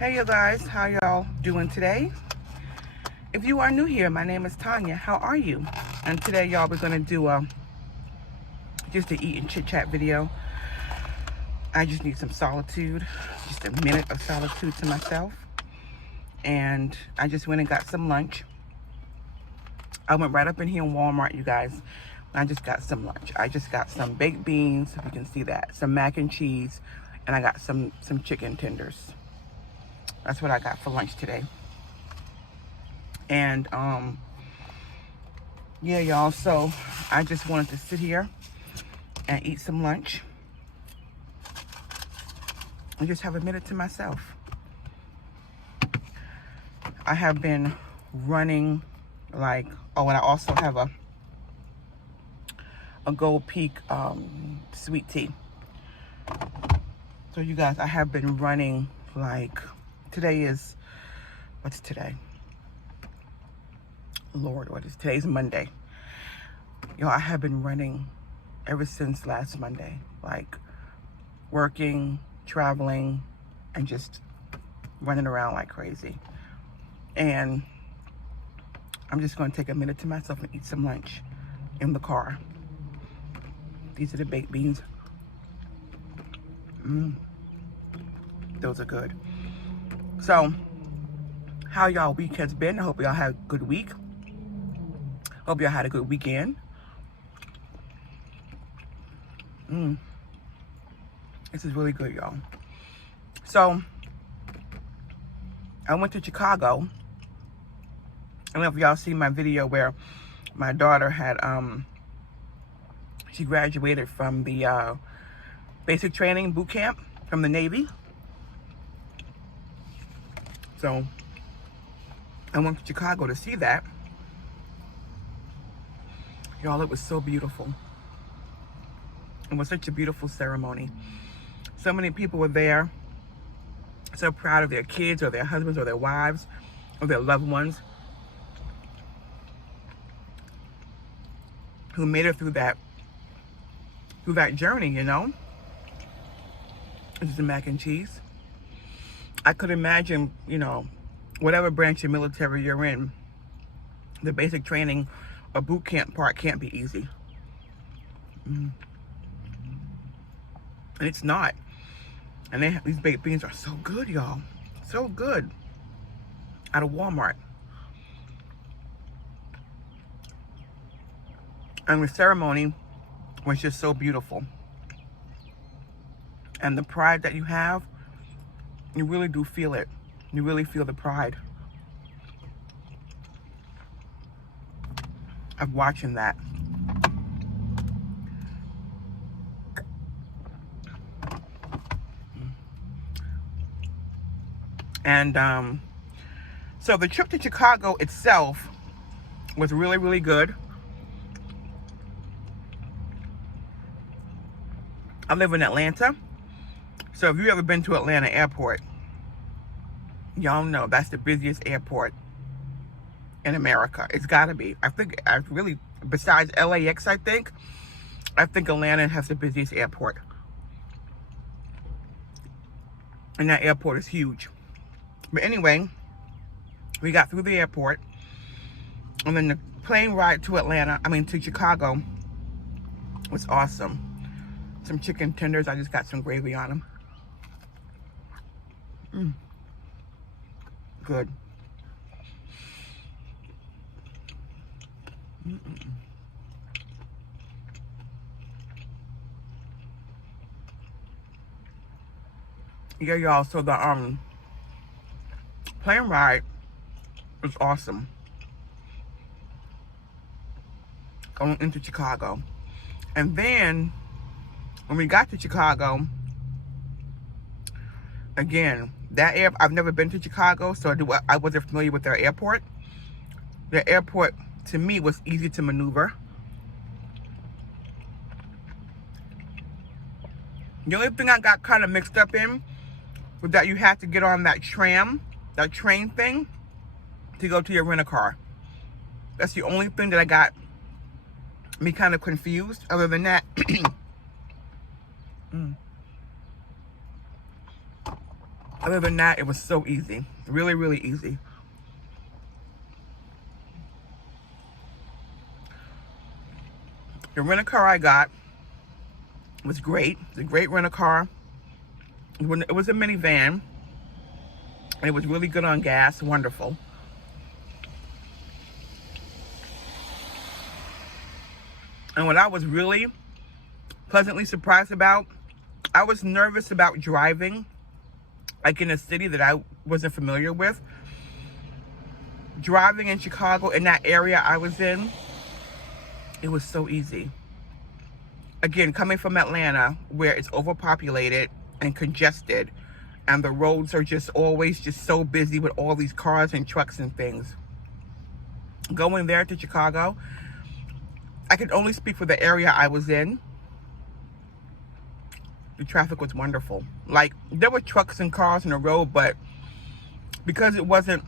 Hey you guys, how y'all doing today? If you are new here, my name is Tanya. How are you? And today y'all, we're gonna do just an eat and chit chat video. I just need some solitude, just a minute of solitude to myself. And I just went and got some lunch. I went right up in here in Walmart, you guys. I just got some lunch. I just got some baked beans, if you can see that, some mac and cheese, and I got some chicken tenders. That's what I got for lunch today. And yeah, y'all, so I just wanted to sit here and eat some lunch and just have a minute to myself. I have been running like, oh, and I also have a Gold Peak sweet tea. So you guys, I have been running like, today is, what's today? Lord, what is today's Monday? You know, I have been running ever since last Monday, like working, traveling, and just running around like crazy. And I'm just going to take a minute to myself and eat some lunch in the car. These are the baked beans. Those are good. So, how y'all week has been? I hope y'all had a good week. Hope y'all had a good weekend. This is really good, y'all. So, I went to Chicago. I don't know if y'all see my video where my daughter had, she graduated from the basic training boot camp from the Navy. So, I went to Chicago to see that. Y'all, it was so beautiful. It was such a beautiful ceremony. So many people were there, so proud of their kids or their husbands or their wives or their loved ones who made it through that journey, you know. This is the mac and cheese. I could imagine, you know, whatever branch of military you're in, the basic training or boot camp part can't be easy. And it's not. And these baked beans are so good, y'all. So good. Out of Walmart. And the ceremony was just so beautiful. And the pride that you have, you really do feel it. You really feel the pride of watching that. And so the trip to Chicago itself was really, really good. I live in Atlanta. So if you've ever been to Atlanta Airport, y'all know that's the busiest airport in America. It's gotta be. I really, besides LAX, I think Atlanta has the busiest airport. And that airport is huge. But anyway, we got through the airport, and then the plane ride to Chicago was awesome. Some chicken tenders, I just got some gravy on them. Good. Yeah, y'all, so the plane ride was awesome. Going into Chicago. And then when we got to Chicago, again, I've never been to Chicago, so I wasn't familiar with their airport. Their airport, to me, was easy to maneuver. The only thing I got kind of mixed up in was that you had to get on that train thing, to go to your rent-a-car. That's the only thing that I got me kind of confused. Other than that, Other than that, it was so easy. Really, really easy. The rent-a-car I got was great. It's a great rent-a-car. It was a minivan. It was really good on gas. Wonderful. And what I was really pleasantly surprised about, I was nervous about driving, like in a city that I wasn't familiar with. Driving in Chicago, in that area I was in, it was so easy. Again, coming from Atlanta, where it's overpopulated and congested, and the roads are just always just so busy with all these cars and trucks and things. Going there to Chicago, I could only speak for the area I was in. The traffic was wonderful. Like, there were trucks and cars on the road, but because it wasn't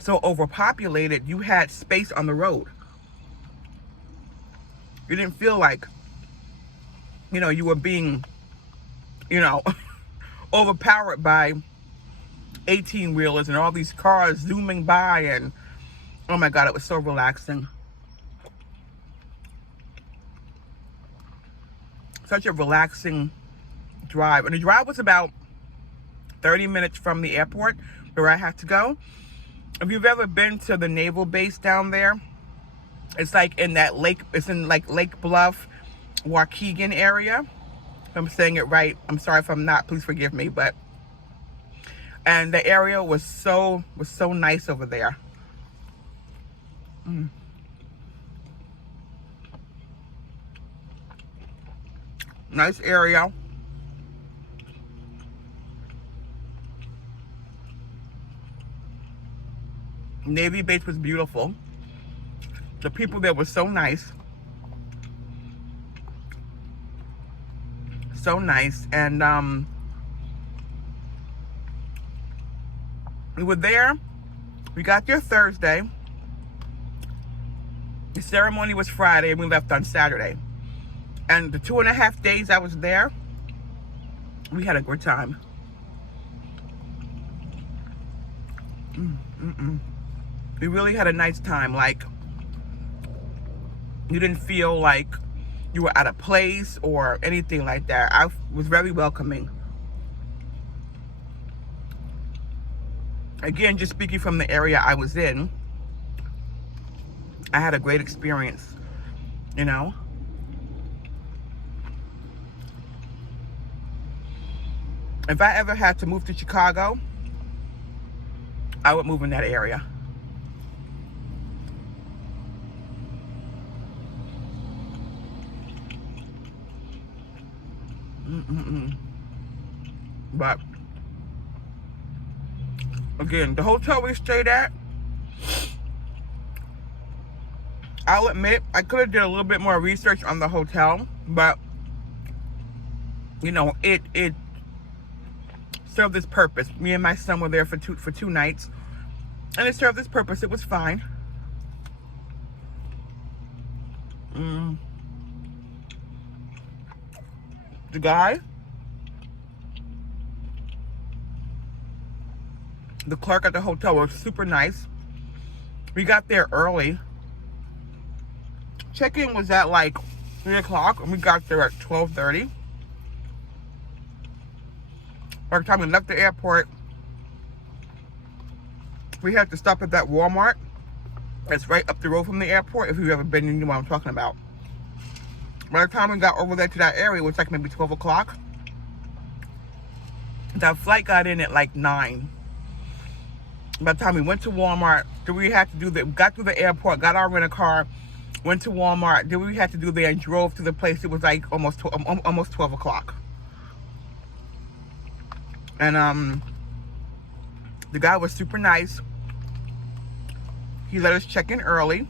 so overpopulated, you had space on the road. You didn't feel like, you were being, overpowered by 18-wheelers and all these cars zooming by, and oh my God, it was so relaxing. Such a relaxing drive. And the drive was about 30 minutes from the airport where I had to go. If you've ever been to the naval base down there, it's like in that lake, it's in like Lake Bluff, Waukegan area. If I'm saying it right, I'm sorry if I'm not, please forgive me, and the area was so nice over there. Nice area. Navy base was beautiful. The people there were so nice. So nice. And we were there. We got there Thursday. The ceremony was Friday and we left on Saturday. And the 2.5 days I was there, we had a good time. We really had a nice time. Like, you didn't feel like you were out of place or anything like that. I was very welcoming. Again, just speaking from the area I was in, I had a great experience, If I ever had to move to Chicago, I would move in that area. But again, the hotel we stayed at, I'll admit I could have did a little bit more research on the hotel, but it served its purpose. Me and my son were there for two nights, and it served its purpose. It was fine. The guy, the clerk at the hotel, was super nice. We got there early. Check-in was at like 3 o'clock, and we got there at 12:30. By the time we left the airport, we had to stop at that Walmart that's right up the road from the airport. If you've ever been, you know what I'm talking about. By the time we got over there to that area, it was like maybe 12 o'clock. That flight got in at like 9. By the time we went to Walmart, we got through the airport, got our rent-a-car, went to Walmart, did what we had to do there, and drove to the place. It was like almost 12 o'clock. And the guy was super nice. He let us check in early.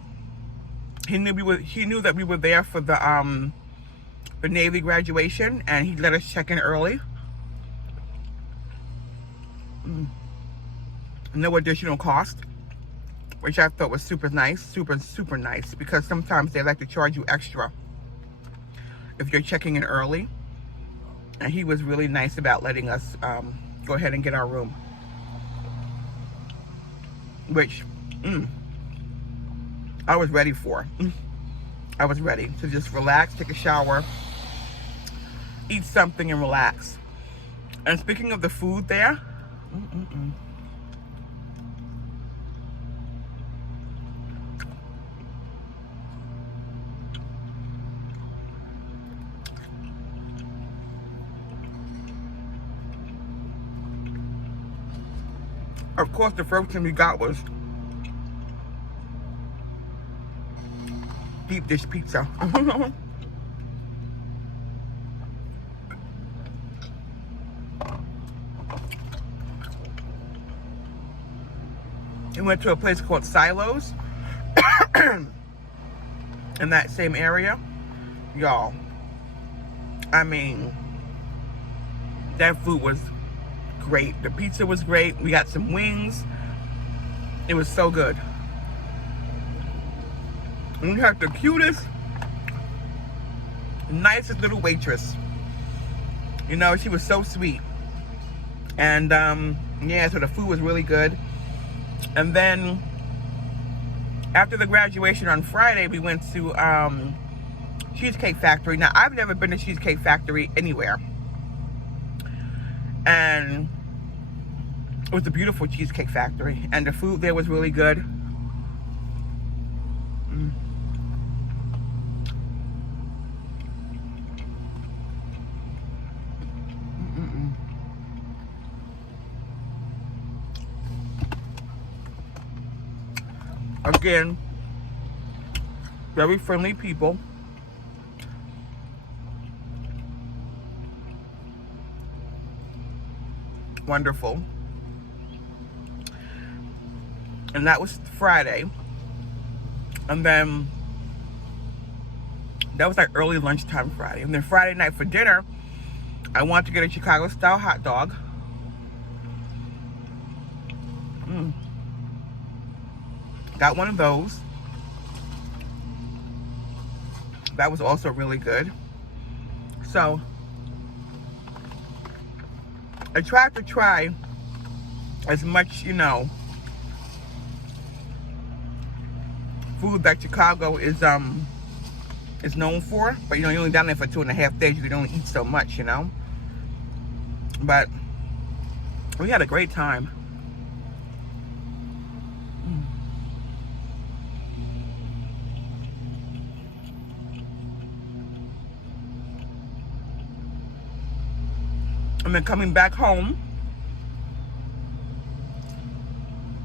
He knew that we were there for the Navy graduation, and he let us check in early. No additional cost, which I thought was super nice, super nice, because sometimes they like to charge you extra if you're checking in early. And he was really nice about letting us go ahead and get our room. Which, I was ready for. I was ready to just relax, take a shower, eat something, and relax. And speaking of the food there, of course, the first thing we got was deep dish pizza. We went to a place called Silos in that same area. Y'all, I mean, that food was great. The pizza was great. We got some wings. It was so good. And we had the cutest, nicest little waitress. You know, she was so sweet. And yeah, so the food was really good. And then after the graduation on Friday, we went to Cheesecake Factory. Now, I've never been to Cheesecake Factory anywhere. And it was a beautiful Cheesecake Factory. And the food there was really good. Again, very friendly people. Wonderful. And that was Friday. And then that was like early lunchtime Friday. And then Friday night for dinner, I wanted to get a Chicago style hot dog. Got one of those. That was also really good. So I tried to try as much, you know, food that Chicago is known for. But you know, you're only down there for 2.5 days. You can only eat so much, you know. But we had a great time. And then coming back home,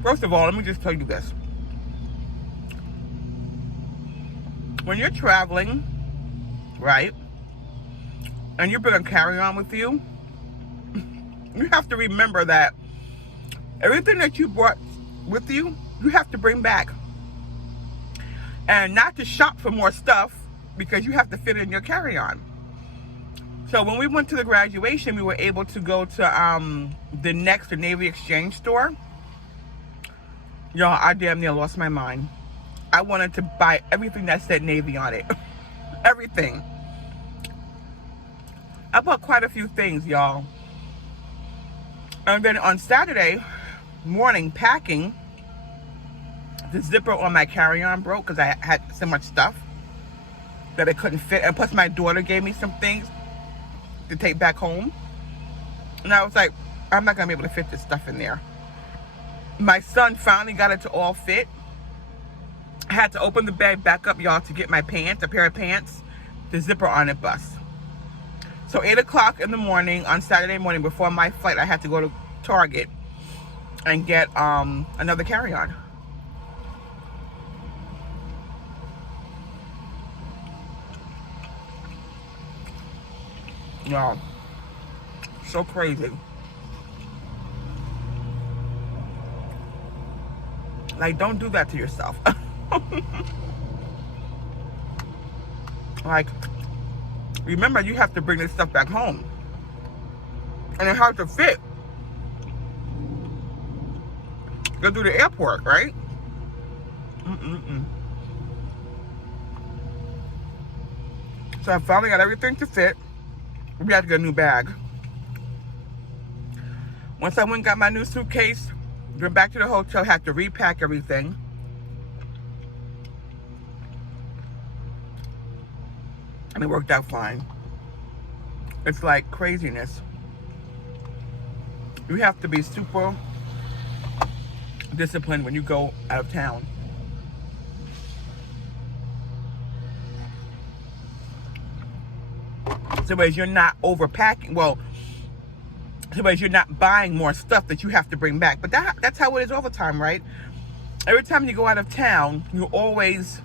first of all, let me just tell you this. When you're traveling, right, and you bring a carry-on with you, you have to remember that everything that you brought with you, you have to bring back. And not to shop for more stuff, because you have to fit in your carry-on. So when we went to the graduation, we were able to go to the next Navy Exchange store. Y'all, I damn near lost my mind. I wanted to buy everything that said Navy on it. Everything. I bought quite a few things, y'all. And then on Saturday morning, packing, the zipper on my carry-on broke because I had so much stuff that it couldn't fit. And plus my daughter gave me some things to take back home. And I was like, I'm not gonna be able to fit this stuff in there. My son finally got it to all fit. I had to open the bag back up, y'all, to get my pants, a pair of pants. The zipper on it bust. So 8 o'clock in the morning on Saturday morning before my flight, I had to go to Target and get another carry-on. Y'all, so crazy. Like, don't do that to yourself. Like, remember, you have to bring this stuff back home. And it's hard to fit. Go through the airport, right? So I finally got everything to fit. We had to get a new bag. Once I went and got my new suitcase, went back to the hotel, had to repack everything. And it worked out fine. It's like craziness. You have to be super disciplined when you go out of town. So as you're not overpacking, well, so as you're not buying more stuff that you have to bring back. But that's how it is all the time, right? Every time you go out of town, you always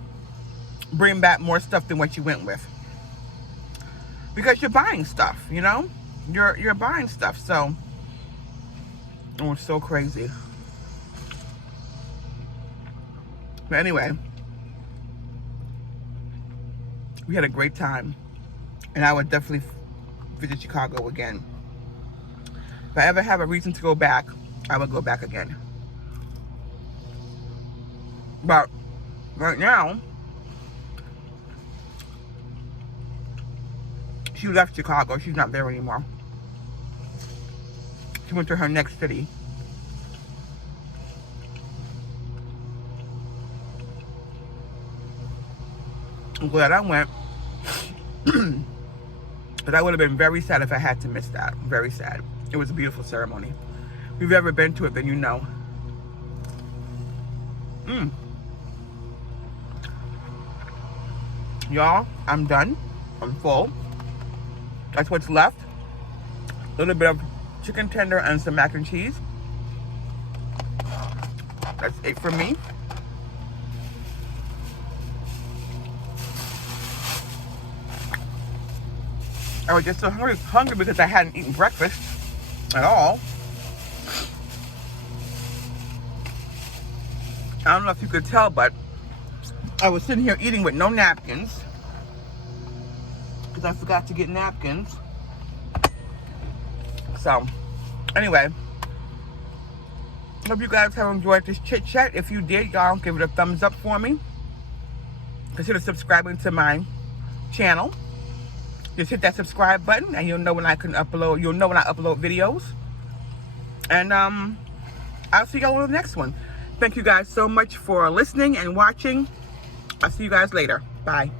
bring back more stuff than what you went with. Because you're buying stuff, you know? You're buying stuff, so oh, it's so crazy. But anyway, we had a great time. And I would definitely visit Chicago again. If I ever have a reason to go back, I would go back again. But right now, she left Chicago. She's not there anymore. She went to her next city. I'm glad I went. But I would have been very sad if I had to miss that. Very sad. It was a beautiful ceremony. If you've ever been to it, then you know. Y'all, I'm done. I'm full. That's what's left. A little bit of chicken tender and some mac and cheese. That's it for me. I was just so hungry because I hadn't eaten breakfast at all. I don't know if you could tell, but I was sitting here eating with no napkins because I forgot to get napkins. So, anyway, hope you guys have enjoyed this chit chat. If you did, y'all give it a thumbs up for me. Consider subscribing to my channel. Just hit that subscribe button and you'll know when I can upload. You'll know when I upload videos. And I'll see y'all on the next one. Thank you guys so much for listening and watching. I'll see you guys later. Bye.